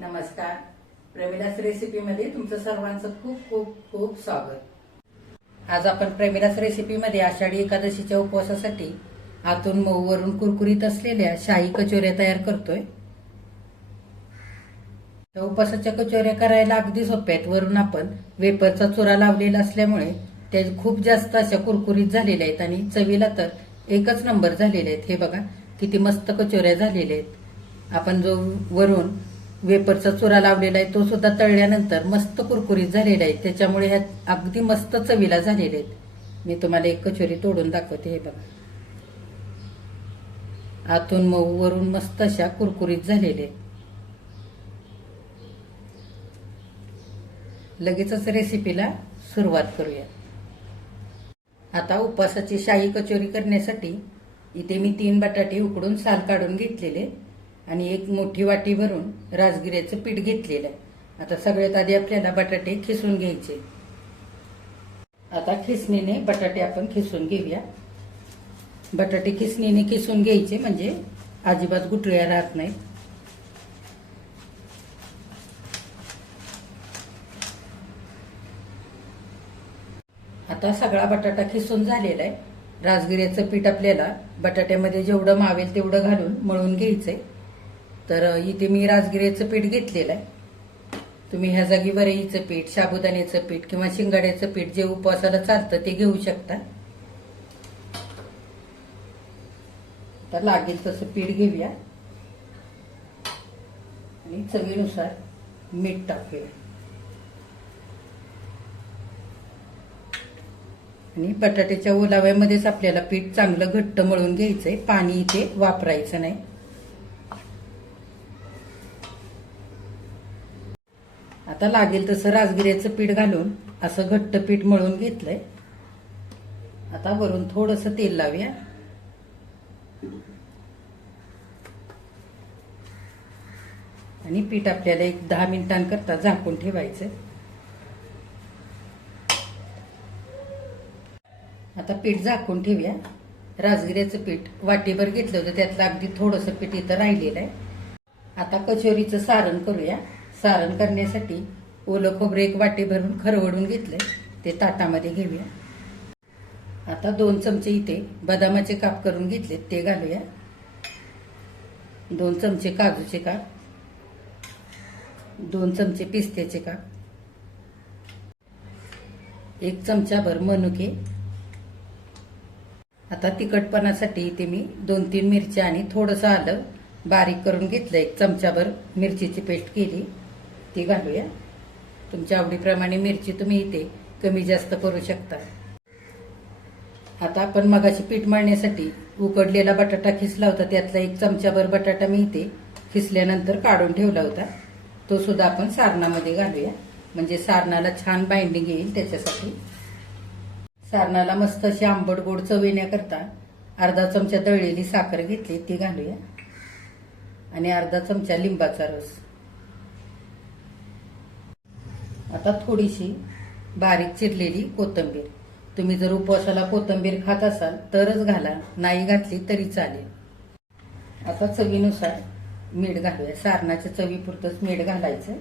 नमस्कार. प्रेमिलास रेसिपीमध्ये तुमचं सर्वांचं खूप खूप खूप स्वागत. आज आपण प्रेमिलास रेसिपीमध्ये आषाढी एकादशीच्या उपवासासाठी आतून मऊ वरून कुरकुरीत असलेल्या शाही कचोऱ्या तयार करतोय. त्या उपवासाच्या कचोऱ्या करायला अगदी सोप्या आहेत. वरून आपण वेफरचा चुरा लावलेला असल्यामुळे त्या खूप जास्त अशा कुरकुरीत झालेल्या आहेत आणि चवीला तर एकच नंबर झालेले आहेत. हे बघा किती मस्त कचोऱ्या झालेल्या आहेत. आपण जो वरून वेफरचा चुरा लावलेला आहे तो सुद्धा तळल्यानंतर मस्त कुरकुरीत झालेला आहे. त्याच्यामुळे ह्या अगदी मस्त चवीला झालेले आहेत. मी तुम्हाला एक कचोरी तोडून दाखवते. हे बघा आतून मऊ वरून मस्त अशा कुरकुरीत झालेले आहेत. लगेचच रेसिपीला सुरुवात करूया. आता उपवासाची शाही कचोरी करण्यासाठी इथे मी 3 बटाटे उकडून साल काढून घेतलेले आणि एक मोठी वाटी भरून राजगिऱ्याचं पीठ घेतलेलं आहे. आता सगळ्यात आधी आपल्याला बटाटे खिसून घ्यायचे. आता खिसणीने बटाटे आपण खिसून घेऊया. बटाटे खिसणीने खिसून घ्यायचे म्हणजे अजिबात गुठळ्या राहत नाहीत. आता सगळा बटाटा खिसून झालेला आहे. राजगिऱ्याचं पीठ आपल्याला बटाट्यामध्ये जेवढं मावेल तेवढं घालून मळून घ्यायचंय. तर इथे मी राजगिऱ्याचं पीठ घेतलेलं आहे. तुम्ही ह्या जागी वरईचं पीठ, साबुदाण्याचं पीठ किंवा शिंगाड्याचं पीठ जे उपवासाला चालतं ते घेऊ शकता. तर लागेल तसं पीठ घेऊया आणि चवीनुसार मीठ टाकूया आणि बटाट्याच्या ओलाव्यामध्येच आपल्याला पीठ चांगलं घट्ट मळून घ्यायचंय. पाणी इथे वापरायचं नाही. आता लागेल तसं राजगिऱ्याचं पीठ घालून असं घट्ट पीठ मळून घेतलंय. आता वरून थोडंसं तेल लावूया आणि पीठ आपल्याला एक 10 मिनिटांकरता झाकून ठेवायचं. आता पीठ झाकून ठेवूया. राजगिऱ्याचं पीठ वाटीभर घेतलं होतं त्यातलं अगदी थोडंसं पीठ इथं राहिलेलं आहे. आता कचोरीचं सारण करूया. सारण करण्यासाठी ओलं खोबरं एक वाटी भरून खरवडून घेतलंय ते ताटामध्ये घेऊया. आता 2 चमचे इथे बदामाचे काप करून घेतलेत ते घालूया. 2 चमचे काजूचे काप, 2 चमचे पिस्त्याचे काप, 1 चमचाभर मनुके. आता तिखटपणासाठी इथे मी 2-3 मिरच्या आणि थोडंसं आलं बारीक करून घेतलं. 1 चमचाभर मिरचीची पेस्ट केली ती घालूया. तुमच्या आवडीप्रमाणे मिरची तुम्ही इथे कमी जास्त करू शकता. आता आपण मगाशी पीठ मळण्यासाठी उकडलेला बटाटा खिसला होता त्यातला 1 चमचाभर बटाटा मी इथे खिसल्यानंतर काढून ठेवला होता तो सुद्धा आपण सारणामध्ये घालूया म्हणजे सारणाला छान बाइंडिंग येईल. त्याच्यासाठी सारणाला मस्त अशी आंबट गोड चव येण्याकरता अर्धा चमचा दळलेली साखर घेतली ती घालूया आणि अर्धा चमचा लिंबाचा रस. आता थोडीशी बारीक चिरलेली कोथिंबीर. तुम्ही जर उपवासाला कोथिंबीर खात असाल तरच घाला, नाही घातली तरी चालेल. आता चवीनुसार मीठ घालूया. सारणाच्या चवीपुरतंच मीठ घालायचं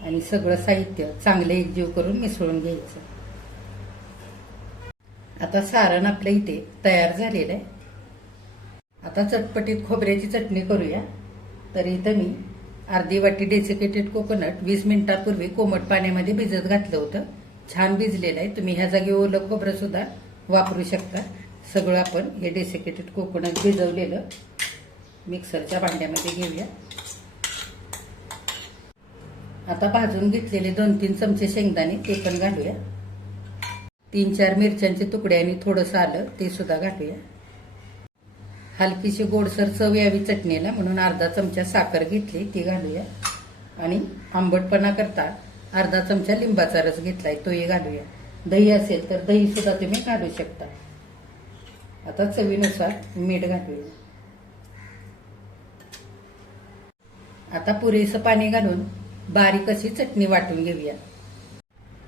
आणि सगळं साहित्य चांगले एकजीव करून मिसळून घ्यायचं. आता सारण आपल्या इथे तयार झालेलं आहे. आता चटपटीत खोबऱ्याची चटणी करूया. तर इथं मी अर्धी वाटी डेसिकेटेड कोकोनट 20 मिनिटांपूर्वी कोमट पाण्यामध्ये भिजत घातलं होतं. छान भिजलेलं आहे. तुम्ही ह्या जागी ओलं खोबरं सुद्धा वापरू शकता. सगळं आपण हे डेसिकेटेड कोकोनट भिजवलेलं मिक्सरच्या भांड्यामध्ये घेऊया. आता भाजून घेतलेले 2-3 चमचे शेंगदाणे ते पण घालूया. 3-4 मिरच्यांचे तुकडे आणि थोडंसं आलं ते सुद्धा घालूया. हलकीशी गोडसर चव यावी चटणीला म्हणून अर्धा चमचा साखर घेतली ती घालूया आणि आंबटपणा करता अर्धा चमचा लिंबाचा रस घेतलाय तोही घालूया. दही असेल तर दही सुद्धा तुम्ही घालू शकता. आता चवीनुसार मीठ घालूया. आता पुरेसं पाणी घालून बारीक अशी चटणी वाटून घेऊया.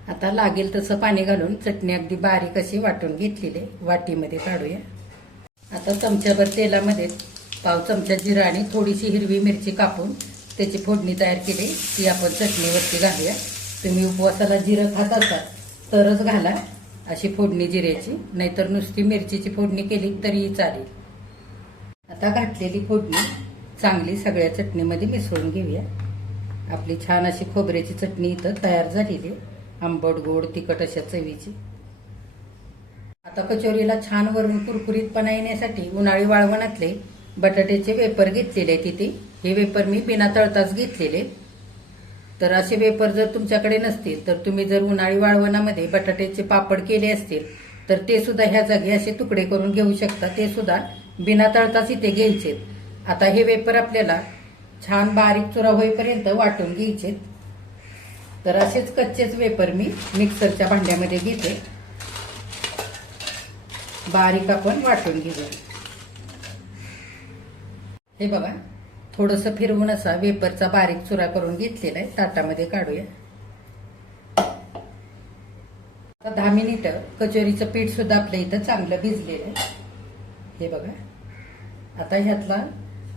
आता लागेल तसं पाणी घालून चटणी अगदी बारीक अशी वाटून घेतलेली वाटीमध्ये काढूया. आता चमच्याभर तेलामध्ये पाव चमचा जिरा आणि थोडीशी हिरवी मिरची कापून त्याची फोडणी तयार केली. ती आपण चटणीवरती घालूया. तुम्ही उपवासाला जिरं खात असाल तरच घाला अशी फोडणी जिऱ्याची, नाहीतर नुसती मिरचीची फोडणी केली तरीही चालेल. आता घातलेली फोडणी चांगली सगळ्या चटणीमध्ये मिसळून घेऊया. आपली छान अशी खोबऱ्याची चटणी इथं तयार झालेली आहे, आंबट गोड तिखट अशा चवीची. आता कचोरीला छान वरून कुरकुरीतपणा येण्यासाठी उन्हाळी वाळवणातले बटाट्याचे वेपर घेतलेले आहेत तिथे. हे वेपर मी बिना तळताच घेतलेले. तर असे वेपर जर तुमच्याकडे नसतील तर तुम्ही जर उन्हाळी वाळवणामध्ये बटाट्याचे पापड केले असतील तर ते सुद्धा ह्या जागी असे तुकडे करून घेऊ शकता. ते सुद्धा बिना तळताच इथे घ्यायचे. आता हे वेपर आपल्याला छान बारीक चुरा होईपर्यंत वाटून घ्यायचे. तर असेच कच्चेच वेपर मी मिक्सरच्या भांड्यामध्ये घेते. बारीक आपण वाटून घेऊया. हे बघा, थोडंसं फिरवून असा वेपरचा बारीक चुरा करून घेतलेला आहे. ताटामध्ये काढूया. आता 10 मिनिटं कचोरीचं पीठ सुद्धा आपल्या इथं चांगलं भिजलेलं आहे. हे बघा, आता ह्यातला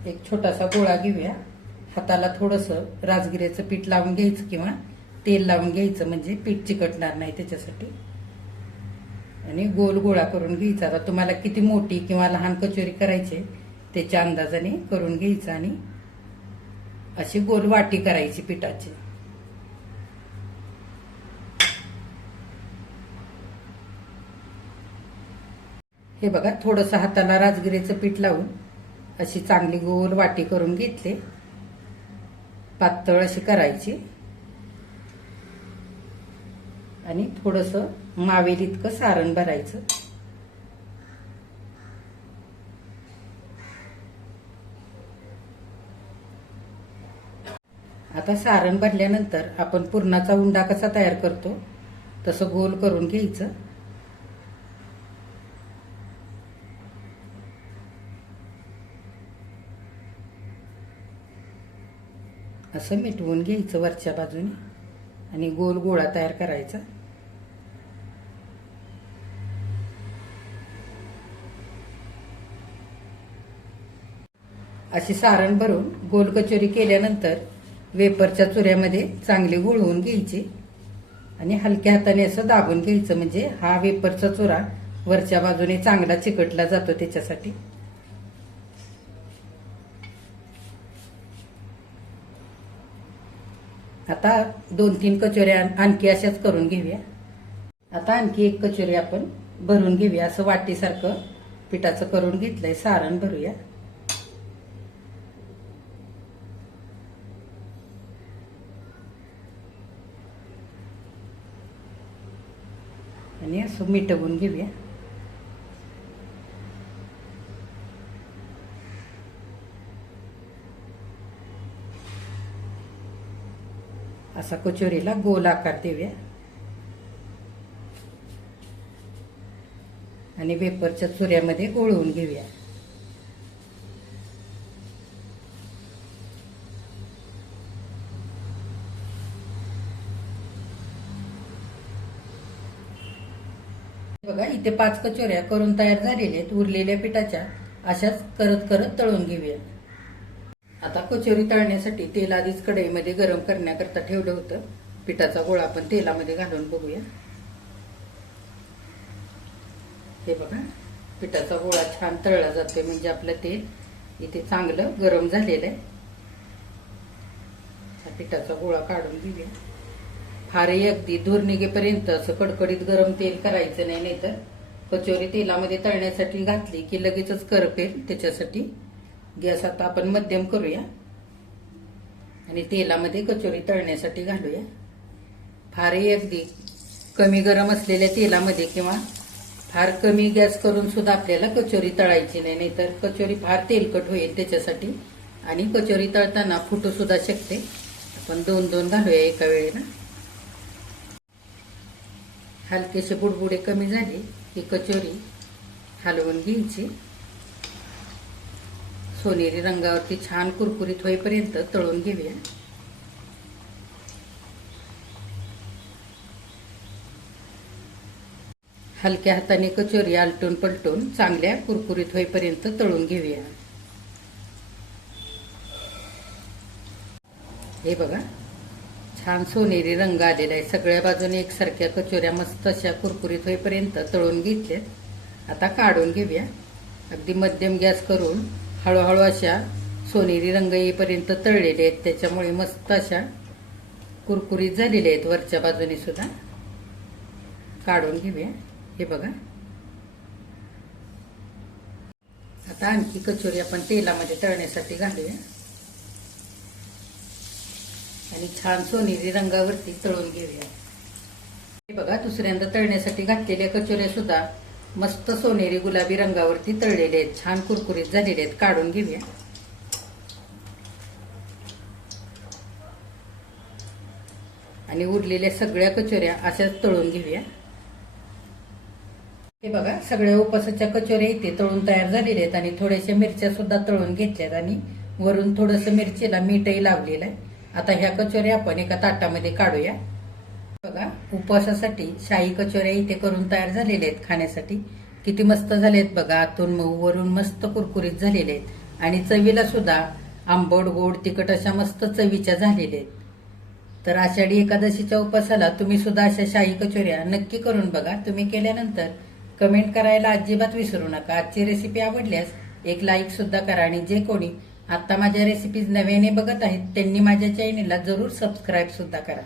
एक छोटासा गोळा घेऊया. हाताला थोडंसं राजगिऱ्याचं पीठ लावून घ्यायचं किंवा तेल लावून घ्यायचं, म्हणजे पीठ चिकटणार नाही त्याच्यासाठी. आणि गोल गोळा करून घ्यायचा. आता तुम्हाला किती मोठी किंवा लहान कचोरी करायची त्याच्या अंदाजाने करून घ्यायचं आणि अशी गोल वाटी करायची पिठाची. हे बघा, थोडंसं हाताला राजगिरीचं पीठ लावून अशी चांगली गोल वाटी करून घेतली. पातळ अशी करायची आणि थोडंसं मावेल इतकं सारण भरायचं. आता सारण भरल्यानंतर आपण पुरणाचा उंडा कसा तयार करतो तसं गोल करून घ्यायचं. असं मिटवून घ्यायचं वरच्या बाजूने आणि गोल गोळा तयार करायचा. अशी सारण भरून गोल कचोरी केल्यानंतर वेपरच्या चुऱ्यामध्ये चांगली गुळवून घ्यायची आणि हलक्या हाताने असं दाबून घ्यायचं, म्हणजे हा वेपरचा चुरा वरच्या बाजूने चांगला चिकटला जातो त्याच्यासाठी. आता 2-3 कचोऱ्या आणखी अशाच करून घेऊया. आता आणखी एक कचोरी आपण भरून घेऊया. असं वाटीसारखं पिठाचं करून घेतलंय. सारण भरूया. आणि असं मिटवून घेऊया. असा कचोरीला गोल आकार देऊया आणि वेपरच्या चुऱ्यामध्ये गोळवून घेऊया. बघा, इथे 5 कचोऱ्या करून तयार झालेल्या आहेत. उरलेल्या पिठाच्या अशाच करत करत तळून घेऊया. आता कचोरी तळण्यासाठी तेल आधीच कढईमध्ये गरम करण्याकरता ठेवलं होतं. पिठाचा गोळा आपण तेलामध्ये घालून बघूया. हे बघा, पिठाचा गोळा छान तळला जातोय, म्हणजे आपलं तेल इथे चांगलं गरम झालेलं आहे. पिठाचा गोळा काढून घेऊया. फारही अगदी धूर निघेपर्यंत असं कडकडीत गरम तेल करायचं नाही, नाहीतर कचोरी तेलामध्ये तळण्यासाठी घातली की लगेचच करपेल. त्याच्यासाठी गॅस आता आपण मध्यम करूया आणि तेलामध्ये कचोरी तळण्यासाठी घालूया. फारही अगदी कमी गरम असलेल्या तेलामध्ये किंवा फार कमी गॅस करून सुद्धा आपल्याला कचोरी तळायची नाही, नाहीतर कचोरी फार तेलकट होईल त्याच्यासाठी. आणि कचोरी तळताना फुटू सुद्धा शकते. आपण 2-2 घालूया एका वेळेला. हलकेसे बुडबुडे कमी झाले की कचोरी हलवून घ्यायची. सोनेरी रंगावरती छान कुरकुरीत होईपर्यंत तळून घेऊया. हलक्या हाताने कचोरी आलटून पलटून चांगल्या कुरकुरीत होईपर्यंत तळून घेऊया. हे बघा, छान सोनेरी रंग आलेला आहे. सगळ्या बाजूने एकसारख्या कचोऱ्या मस्त अशा कुरकुरीत होईपर्यंत तळून घेतल्यात. आता काढून घेऊया. अगदी मध्यम गॅस करून हळूहळू अशा सोनेरी रंग येईपर्यंत तळलेले आहेत. त्याच्यामुळे मस्त अशा कुरकुरीत झालेले आहेत. वरच्या बाजूने सुद्धा काढून घेऊया. हे बघा, आता आणखी कचोरी आपण तेलामध्ये तळण्यासाठी घालूया आणि छान सोनेरी रंगावरती तळून घेऊया. हे बघा, दुसऱ्यांदा तळण्यासाठी घातलेल्या कचोऱ्या सुद्धा मस्त सोनेरी गुलाबी रंगावरती तळलेले आहेत. छान कुरकुरीत झालेले आहेत. काढून घेऊया. आणि उरलेल्या सगळ्या कचोऱ्या अशाच तळून घेऊया. हे बघा, सगळ्या उपासाच्या कचोऱ्या इथे तळून तयार झालेल्या आहेत. आणि थोड्याशा मिरच्या सुद्धा तळून घेतल्यात आणि वरून थोडंसं मिरचीला मीठही लावलेलं आहे. आता ह्या कचोऱ्या आपण एका ताटामध्ये काढूया. बघा, उपवासासाठी शाही कचोऱ्या इथे करून तयार झालेल्या आहेत खाण्यासाठी. किती मस्त झाले आहेत बघा. आतून मऊ, वरून मस्त कुरकुरीत झालेले आहेत. आणि चवीला सुद्धा आंबट गोड तिखट अशा मस्त चवीच्या झालेल्या आहेत. तर आषाढी एकादशीच्या उपासाला तुम्ही सुद्धा अशा शाही कचोऱ्या नक्की करून बघा. तुम्ही केल्यानंतर कमेंट करायला अजिबात विसरू नका. आजची रेसिपी आवडल्यास एक लाईक सुद्धा करा. आणि जे कोणी आता माझ्या रेसिपीज नव्याने बघत आहेत त्यांनी माझ्या चॅनेलला जरूर सबस्क्राईब सुद्धा करा.